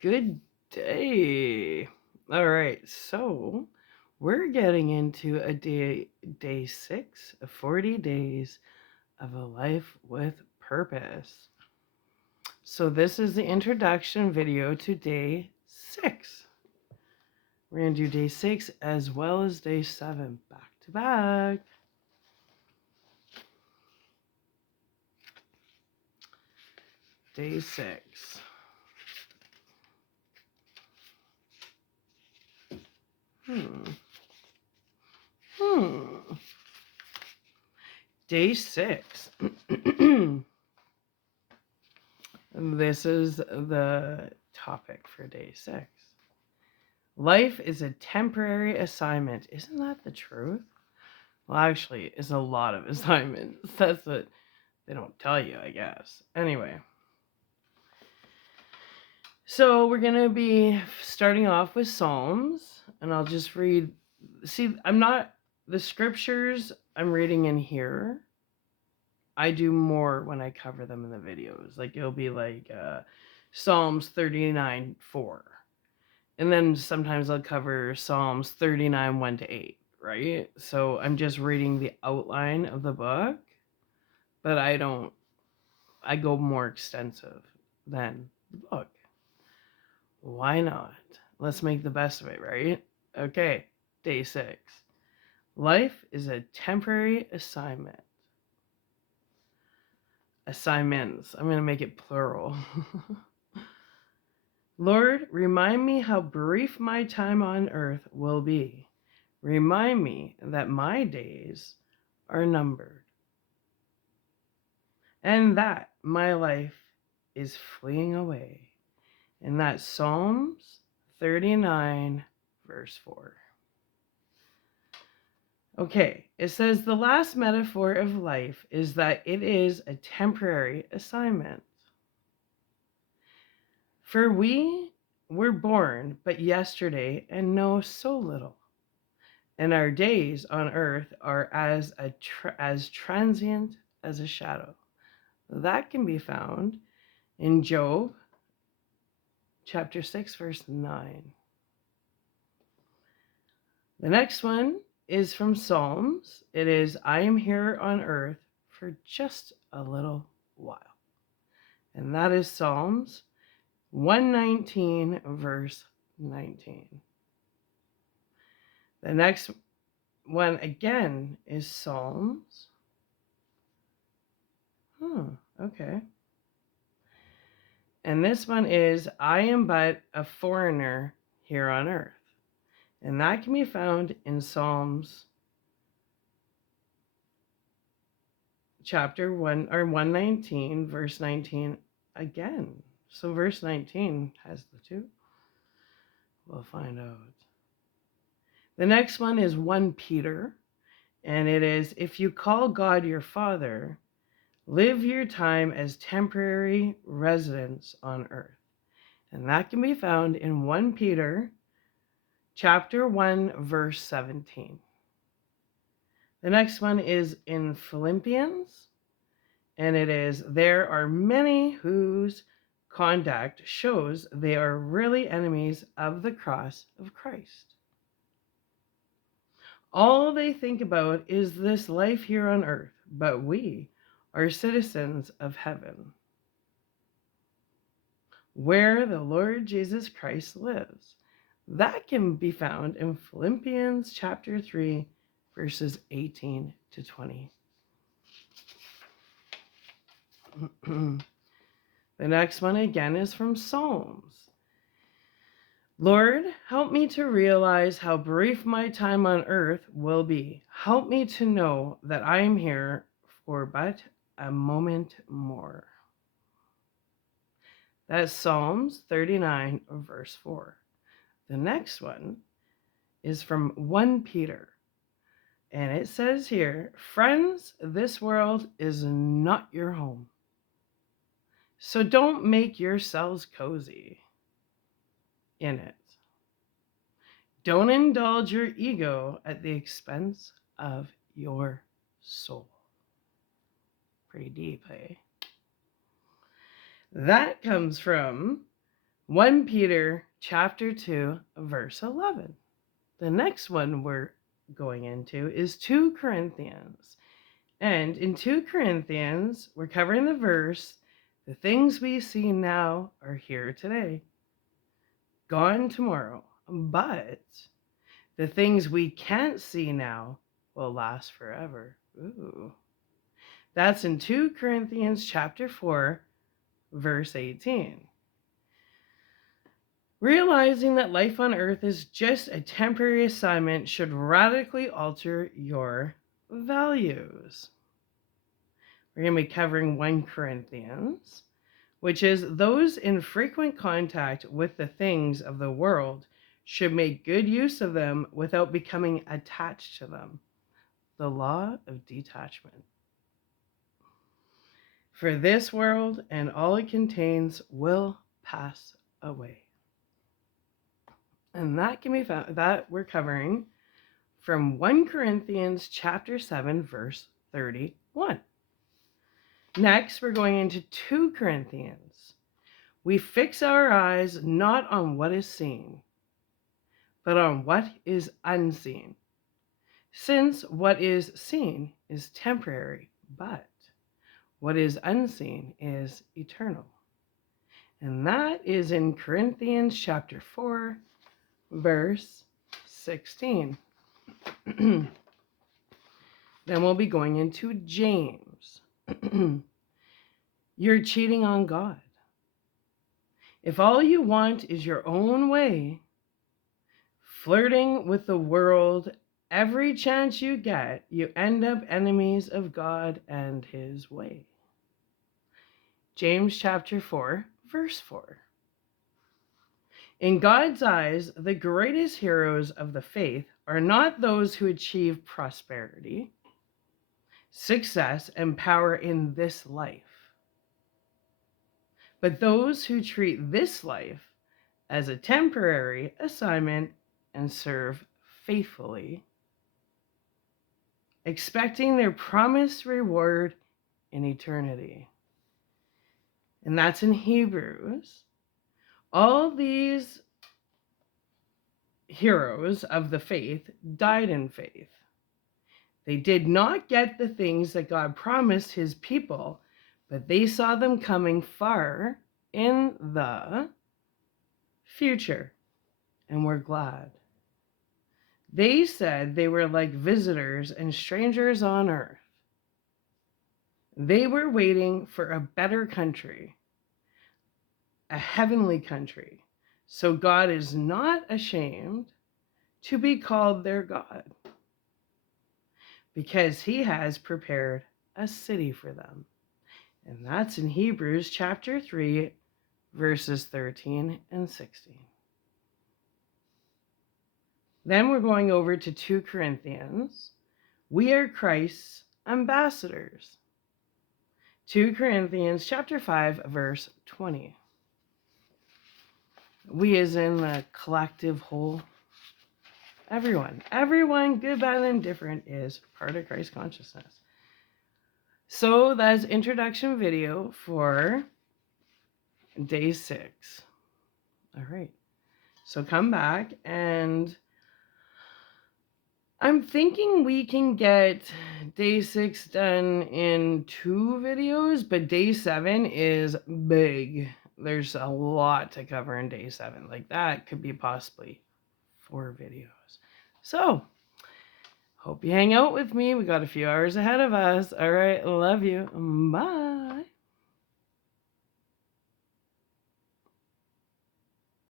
Good day. All right, so we're getting into a day 6 of 40 days of a life with purpose. So this is the introduction video to day 6. We're going to do day 6 as well as day 7 back to back. Day 6. Day 6. This is the topic for day 6. Life is a temporary assignment. Isn't that the truth? Well, actually, it's a lot of assignments. That's what they don't tell you, I guess. Anyway. So we're going to be starting off with Psalms. And I'll just read. See, the scriptures I'm reading in here, I do more when I cover them in the videos. Like, it'll be like Psalms 39:4. And then sometimes I'll cover Psalms 39, 1 to 8, right? So I'm just reading the outline of the book, but I go more extensive than the book. Why not? Let's make the best of it, right? Okay, day 6. Life is a temporary assignment. Assignments. I'm going to make it plural. Lord, remind me how brief my time on earth will be. Remind me that my days are numbered and that my life is fleeing away. And that's Psalms 39, verse 4. Okay, it says the last metaphor of life is that it is a temporary assignment. For we were born but yesterday and know so little. And our days on earth are as transient as a shadow. That can be found in Job chapter 6, verse 9. The next one is from Psalms. It is, I am here on earth for just a little while. And that is Psalms 119, verse 19. The next one again is Psalms. Okay. And this one is, I am but a foreigner here on earth. And that can be found in Psalms chapter 1 or 119, verse 19 again. So verse 19 has the two. We'll find out. The next one is 1 Peter. And it is, if you call God your Father, live your time as temporary residents on earth. And that can be found in 1 Peter chapter 1, verse 17. The next one is in Philippians, and it is, there are many whose conduct shows they are really enemies of the cross of Christ. All they think about is this life here on earth, but we are citizens of heaven, where the Lord Jesus Christ lives. That can be found in Philippians chapter 3, verses 18 to 20. The next one again is from Psalms. Lord, help me to realize how brief my time on earth will be. Help me to know that I am here for but a moment more. That's Psalms 39, verse 4. The next one is from 1 Peter. And it says here, friends, this world is not your home. So don't make yourselves cozy in it. Don't indulge your ego at the expense of your soul. Pretty deep, eh? That comes from 1 Peter chapter 2, verse 11. The next one we're going into is 2 Corinthians. And in 2 Corinthians, we're covering the verse, the things we see now are here today, gone tomorrow, but the things we can't see now will last forever. Ooh. That's in 2 Corinthians chapter 4, verse 18. Realizing that life on earth is just a temporary assignment should radically alter your values. We're going to be covering 1 Corinthians, which is those in frequent contact with the things of the world should make good use of them without becoming attached to them. The law of detachment. For this world and all it contains will pass away. And that can be found, that we're covering from 1 Corinthians chapter 7, verse 31. Next, we're going into 2 Corinthians. We fix our eyes not on what is seen, but on what is unseen. Since what is seen is temporary, but what is unseen is eternal. And that is in Corinthians chapter 4, verse 16. Then we'll be going into James. You're cheating on God. If all you want is your own way, flirting with the world every chance you get, you end up enemies of God and his way. James chapter 4, verse 4. In God's eyes, the greatest heroes of the faith are not those who achieve prosperity, success, and power in this life, but those who treat this life as a temporary assignment and serve faithfully, expecting their promised reward in eternity. And that's in Hebrews. All these heroes of the faith died in faith. They did not get the things that God promised his people, but they saw them coming far in the future and were glad. They said they were like visitors and strangers on earth. They were waiting for a better country, a heavenly country. So God is not ashamed to be called their God, because he has prepared a city for them. And that's in Hebrews chapter 3, verses 13 and 16. Then we're going over to 2 Corinthians. We are Christ's ambassadors. 2 Corinthians chapter 5, verse 20. We as in the collective whole. Everyone, good, bad, and indifferent, is part of Christ consciousness. So that's introduction video for day 6. All right. So come back, and I'm thinking we can get day 6 done in 2 videos, but day 7 is big. There's a lot to cover in day 7. Like that could be possibly 4 videos. So, hope you hang out with me. We got a few hours ahead of us. All right, love you. Bye.